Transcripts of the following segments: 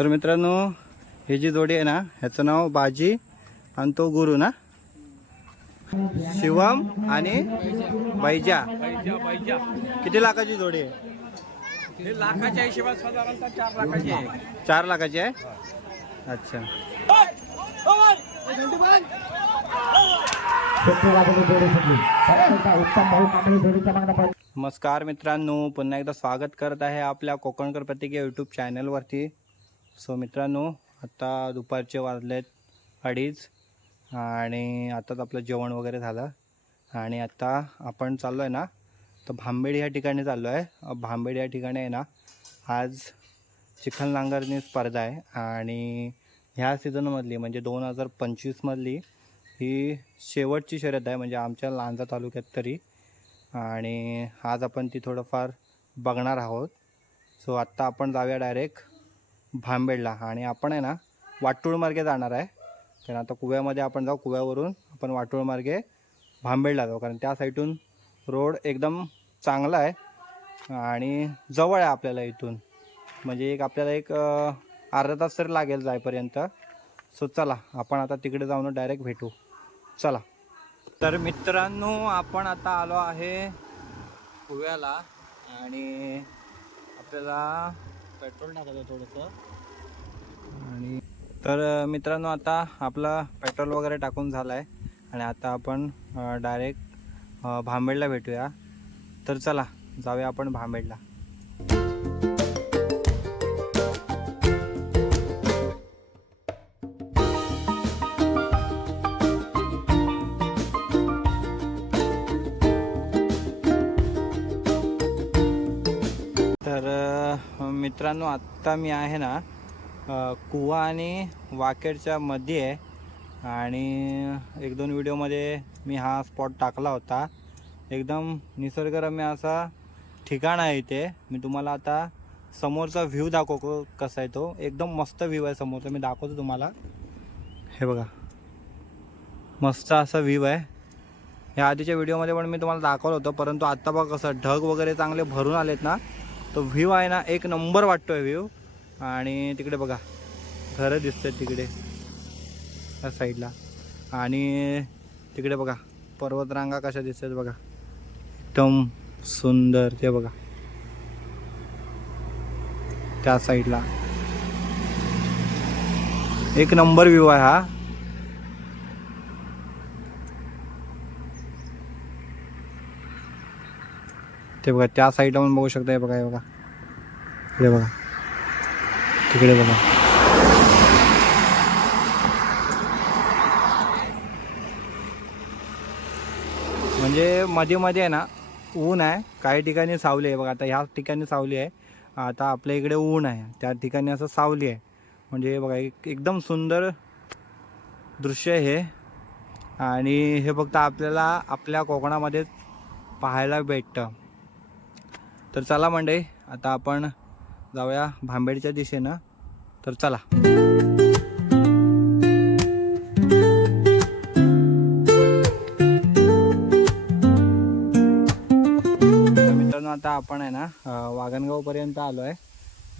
तर मित्रांनो ही जी जोडी आहे ना ह्याचं नाव बाजी आणि तो गुरु ना? शिवम आणि बैजा. किती लाखाची जोडी आहे? हे लाखाच्या हिशोबात साधारणतः चार लाखाची आहे. चार लाखाची आहे? अच्छा. नमस्कार मित्रांनो पुन्हा एकदा स्वागत करत आहे आपल्या कोकणकर प्रतीक या यूट्यूब चॅनलवरती सो मित्रांनो आता दुपारचे वाजलेत अडीच आणि आताच आपलं जेवण वगैरे झालं. आणि आता आपण चाललो आहे ना तर भांबेड ह्या ठिकाणी चाललो आहे भांबेड या ठिकाणी आहे ना आज चिखल नांगरणी स्पर्धा आहे आणि ह्या सीझनमधली म्हणजे दोन हजार पंचवीसमधली ही शेवटची शर्यत आहे म्हणजे आमच्या लांजा तालुक्यात तरी. आणि आज आपण ती थोडंफार बघणार आहोत. सो आत्ता आपण जाऊया डायरेक्ट भांबेडला. आणि आपण आहे ना वाटूळ मार्गे जाणार आहे. कारण आता कुव्यामध्ये आपण जाऊ कुव्यावरून आपण वाटूळ मार्गे भांबेडला जाऊ. कारण त्या साईडून रोड एकदम चांगला आहे. आणि जवळ आहे आपल्याला इथून. म्हणजे एक आपल्याला एक अर्धा तास तरी लागेल जायपर्यंत. सो चला आपण आता तिकडे जाऊन डायरेक्ट भेटू. चला. तर मित्रांनो आपण आता आलो आहे गोव्याला आणि आपल्याला पेट्रोल टाकायचं थोडंसं. आणि तर मित्रांनो आता आपला पेट्रोल वगैरे टाकून झालं आहे आणि आता आपण डायरेक्ट भांबेडला भेटूया. तर चला जाऊया आपण भांबेडला. मित्रांनो आत्ता मी आहे ना कुवा आणि वाकेडच्या मध्ये आहे आणि एक दोन व्हिडिओमध्ये मी हा स्पॉट टाकला होता. एकदम निसर्गरम्य असा ठिकाण आहे इथे. मी तुम्हाला आता समोरचा व्ह्यू दाखवतो कसा आहे तो. एकदम मस्त व्ह्यू आहे समोरचा. मी दाखवतो तुम्हाला. हे बघा. मस्त असा व्ह्यू आहे. ह्या आधीच्या व्हिडिओमध्ये पण मी तुम्हाला दाखवलं होतं परंतु आत्ता बघा कसं ढग वगैरे चांगले भरून आलेत ना. तो व्ह्यू आहे ना एक नंबर वाटतो आहे व्ह्यू आणि तिकडे बघा घरं दिसतात तिकडे त्या साईडला आणि तिकडे बघा पर्वतरांगा कशा दिसतात बघा. एकदम सुंदर ते बघा. त्या साईडला एक नंबर व्ह्यू आहे हा. ते बघा त्या साईडला पण बघू शकता हे बघा हे बघा. हे बघा. तिकडे बघा. म्हणजे मध्ये मध्ये आहे ना ऊन आहे. काही ठिकाणी सावली आहे बघा. आता ह्या ठिकाणी सावली आहे. आता आपल्या इकडे ऊन आहे. त्या ठिकाणी असं सावली आहे. म्हणजे बघा एक एकदम सुंदर दृश्य हे. आणि हे फक्त आपल्याला आपल्या कोकणामध्येच पाहायला भेटतं. तर चला मंडळी आता आपण जाऊया भांबेडच्या दिशेनं. तर चला. मित्रांनो आता आपण आहे ना अं, वागणगावपर्यंत आलो आहे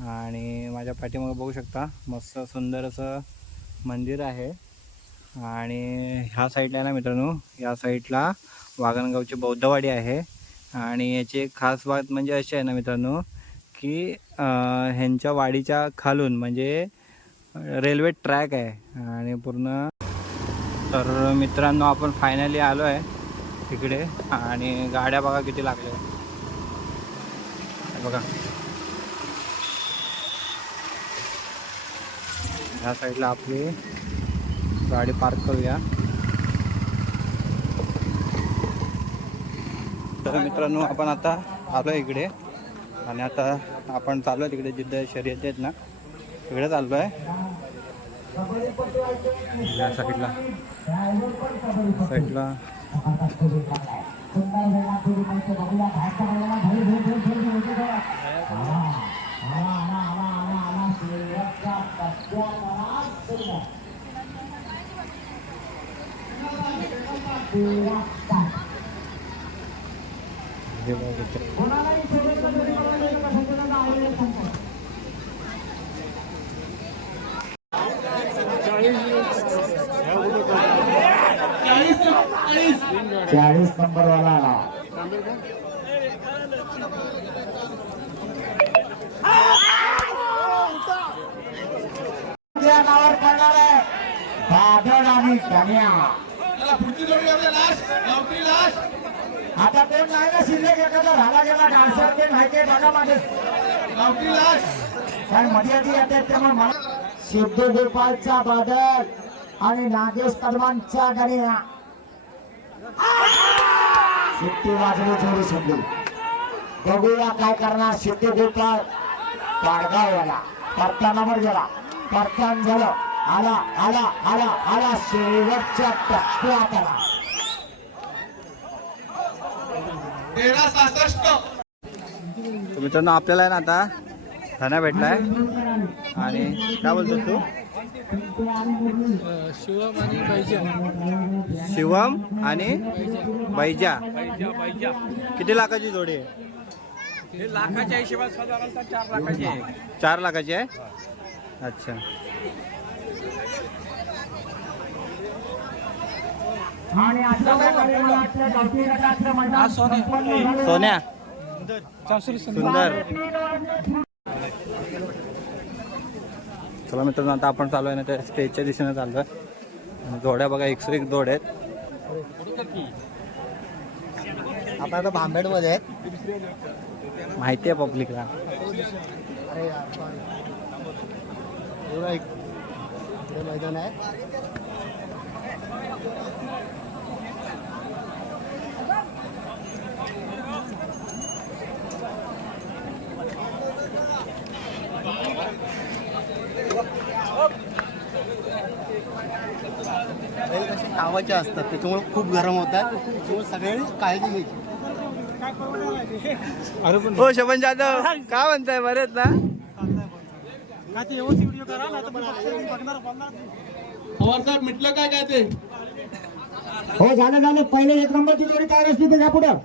आणि माझ्या पाठीमागे बघू शकता मस्त सुंदर असं मंदिर आहे. आणि ह्या साईडला आहे ना मित्रांनो या साईडला वागणगावची बौद्धवाडी आहे. आणि याची एक खास बात म्हणजे अशी आहे ना मित्रांनो की ह्यांच्या वाडीच्या खालून म्हणजे रेल्वे ट्रॅक आहे आणि पूर्ण. तर मित्रांनो आपण फायनली आलो आहे तिकडे आणि गाड्या बघा किती लागल्या. बघा. ह्या साईडला आपली गाडी पार्क करूया. तर मित्रांनो आपण आता आलो इकडे आणि आता आपण चाललो आहे तिकडे जिद्द शर्यती आहेत ना तिकडे चाललो आहे या साईडला साईडला चाळीस नंबर वाला आला नावावर पडणार आहे. दादर आणि कन्या. लास्ट. लास्ट. आता कोण नाही ना शिल्लक एखादा झाला गेला. डान्सर ते माहिती बघा माझे कारण मर्यादी येतात त्यामुळे मला सिद्धू गोपालचा बादल आणि नागेश कदमांचा गण्या सिद्धी वाजली जोडी संधी बघूया काय करणार सिद्धी गोपाल पाडगावला परत्यानावर गेला. परत्यान झालं. आला आला आला आला. शेवटच्या टप्प्यात आला. तर मित्रांनो आपल्याला आहे ना आता धना भेटलाय. आणि काय बोलतो तू? शिवम आणि बैजा शिवम आणि बैजा बैजा बैजा. किती लाखाची जोडी आहे? हे लाखाच्या हिशोबात साधारणतः चार लाखाची आहे. चार लाखाची आहे? अच्छा आणि आता प्रकारे मला वाटलं गावठी गटातलं मैदान संपन्न झालं. सोन्या. सुंदर. चला मित्रांनो आता आपण चालू आहे ना त्या स्टेजच्या दिशेने चाललो आहे जोड्या बघा एकशे एक जोड आहेत. आपण आता भांबेडमध्ये आहेत. माहिती आहे पब्लिकला. मैदान आहे. तावाचे असतात त्याच्यामुळे खूप गरम होतात त्याच्यामुळे सगळे काळजी घ्यायची. हो शबन जाधव काय म्हणताय? बरे आहेत ना हो झालं झालं. पहिले एक नंबरची जोडी काय असली तर घ्या पुढं.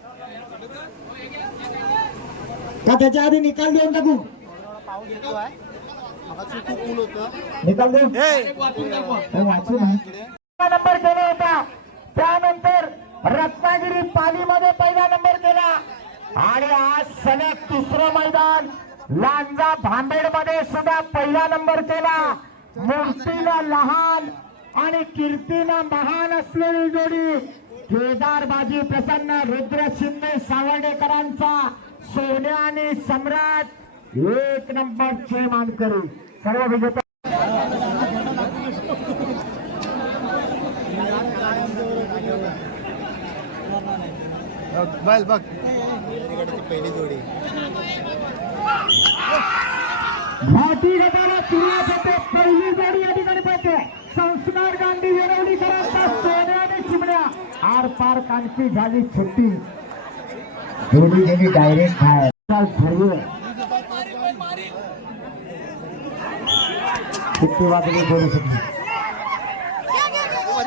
का त्याच्या आधी निकाल देऊन टाकू? निकाल देऊन. वाचू नाही इकडे नंबर केला होता. त्यानंतर रत्नागिरी पालीमध्ये पहिला नंबर केला. आणि आज सलग तिसरं मैदान लांजा भांबेडमध्ये सुद्धा पहिला नंबर केला. मूर्तीला लहान आणि कीर्तीनं महान असलेली जोडी केदारबाजी प्रसन्न रुद्र शिंदे सावर्डेकरांचा सोन्या आणि सम्राट एक नंबरचे मानकरी. सर्व विजेते बघ बघ. पहिली जोडी. भाटी गटाला सुरुवात होते. पहिली जोडी या ठिकाणी पडते संस्कार गांधी विनवडीकरांचा सोन्या आणि चिमण्या. आर पार कांची झाली छुट्टी. जोडी गेली डायरेक्ट बाहेर. ठरवे किती वाजली जोडी सुटली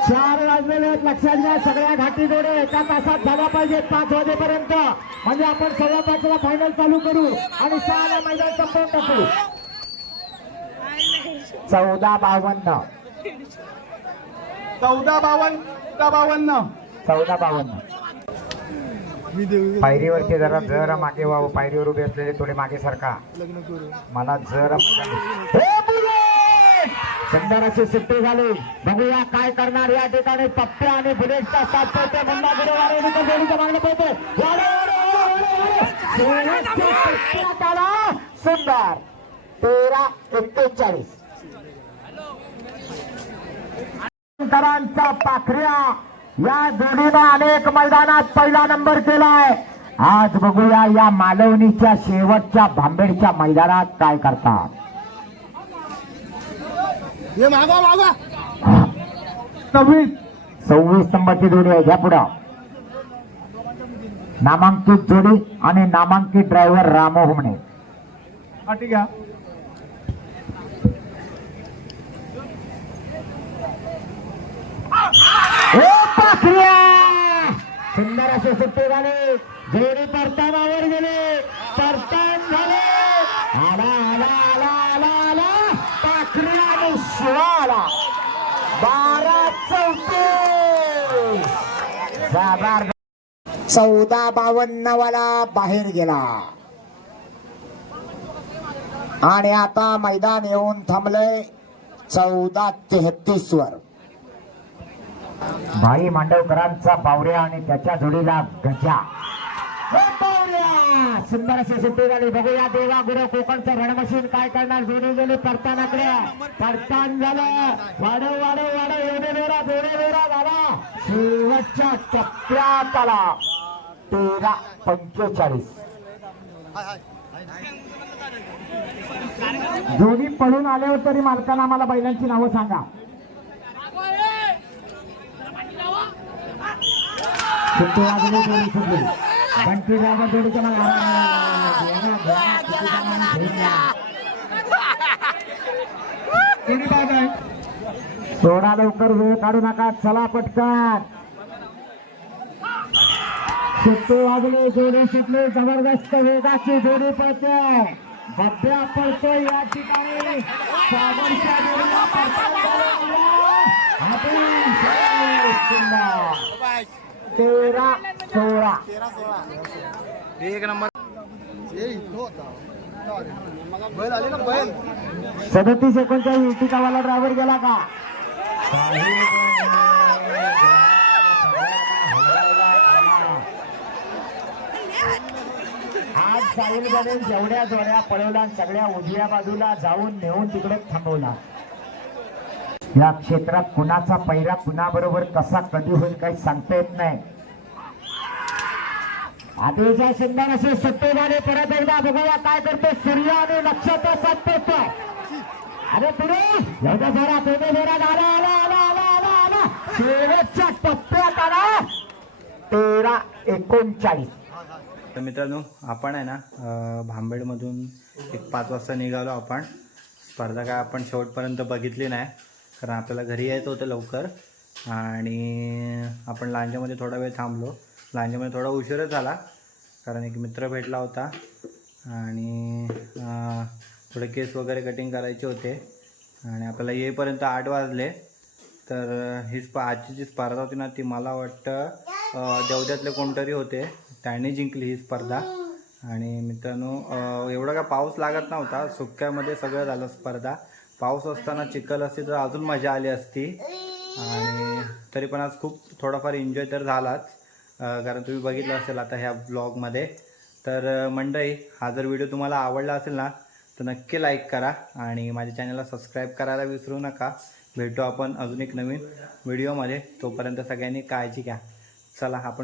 चार वाजलेले आहेत लक्षात घ्या सगळ्या घाटी जोडे एका तासात झाल्या पाहिजेत पाच वाजेपर्यंत. म्हणजे आपण सव्वा पाचला फायनल चालू करू आणि सहाला मैदान संपवून टाकू. चौदा बावन्न. चौदा बावन्न बावन्न. चौदा बावन्न. पायरीवरचे जरा जरा मागे व्हावं पायरीवर उभे असलेले थोडे मागे सारखा मला जरा सुंदर असे सुट्टी झाली. बघूया काय करणार या ठिकाणी पप्प्या आणि बुलेटचा साथ पडते बंदा पुढे मागणं पडते सुंदर. तेरा एक्केचाळीस. पाखऱ्या. या जोडीनं अनेक मैदानात पहिला नंबर केलाय. आज बघूया या मालवणीच्या शेवटच्या भांबेडच्या मैदानात काय करतात. हे मागा मागा सव्वीस. सव्वीस नंबरची जोडी आहे. घ्या पुढं. नामांकित जोडी आणि नामांकित ड्रायव्हर रामो हुमणे. ठीक आहे सुंदर असे सुट्टे झाले जोडी परतानावर गेले परतान झाले आला आला आला आला आला पाखऱ्या आणि शिवा आला बारा चौतीस जबरदस्त चौदा बावन्न वाला बाहेर गेला. आणि आता मैदान येऊन थांबलंय चौदा तेहतीस वर. भाई मांडवकरांचा बावऱ्या आणि त्याच्या जोडीला गजा. हे! सुंदर अशी सुट्टी झाली. बघूया देवा गुरु कोकणचं रणमशीन काय करणार. दोन्ही गेले परतानाकडे. परतान झालं. वाढव वाढव वाढव. एवढे वेळा दोन्ही वेळा झाला शेवटच्या टप्प्यात आला. तेरा पंचेचाळीस दोन्ही पळून आल्यावर तरी मालकाला आम्हाला बैलांची नावं सांगा सुट्टी सोडा लवकर वेळ काढू नका चला पटकन सुट्टी वाजली जोडी सुटली जबरदस्त वेगाची जोडी पळते बब्या पळतो या ठिकाणी सागरच्या जोडीला पळताना आला. अतिशय सुंदर. तेरा सोळा एक नंबर बैल आले ना बैल सदतीस एकोणचाळीस टिकावाला ड्रायव्हर गेला का साहिलकडे जेवढ्या जोड्या पळवला सगळ्या उजव्या बाजूला जाऊन नेऊन तिकडे थांबवला. या क्षेत्रात कुणाचा पैरा कुणाबरोबर कसा कधी होईल काही सांगता येत नाही. आधीच्या सुंदर असे सत्तेवाने परत एकदा बघूया काय करतो सूर्य आणि नक्षत्र साथ पोचतोय अरे पुढे एवढ्या जोरात एवढ्या जोरात आला आला आला आला आला आला. शेवटच्या टप्प्यात आला. तेरा एकोणचाळीस. तर मित्रांनो आपण आहे ना भांबेडमधून एक पाच वाजता निघालो आपण. स्पर्धा काय आपण शेवटपर्यंत बघितली नाही कारण आपल्याला घरी यायचं होतं लवकर. आणि आपण लांजामध्ये थोडा वेळ थांबलो. लांजामध्ये थोडा उशीरच झाला कारण एक मित्र भेटला होता. आणि थोडे केस वगैरे कटिंग करायचे होते. आणि आपल्याला येईपर्यंत आठ वाजले. तर ही स्प आजची जी स्पर्धा होती ना ती मला वाटतं देवद्यातले कोणतरी होते. त्याने जिंकली ही स्पर्धा. आणि मित्रांनो एवढा काय पाऊस लागत नव्हता. सुक्यामध्ये सगळं झालं स्पर्धा. पाऊस असताना चिखल असती तर अजून मजा आली असती. आणि तरी पण आज खूप थोडाफार एन्जॉय तर झालाच. कारण तुम्ही बघितलं असेल आता ह्या ब्लॉगमध्ये तर मंडई मंडळी हा जर व्हिडिओ तुम्हाला आवडला असेल ना तर नक्की लाईक करा. आणि माझ्या चॅनलला सबस्क्राईब करायला विसरू नका. भेटू आपण अजून एक नवीन व्हिडिओमध्ये तोपर्यंत सगळ्यांनी काळजी घ्या. चला आपण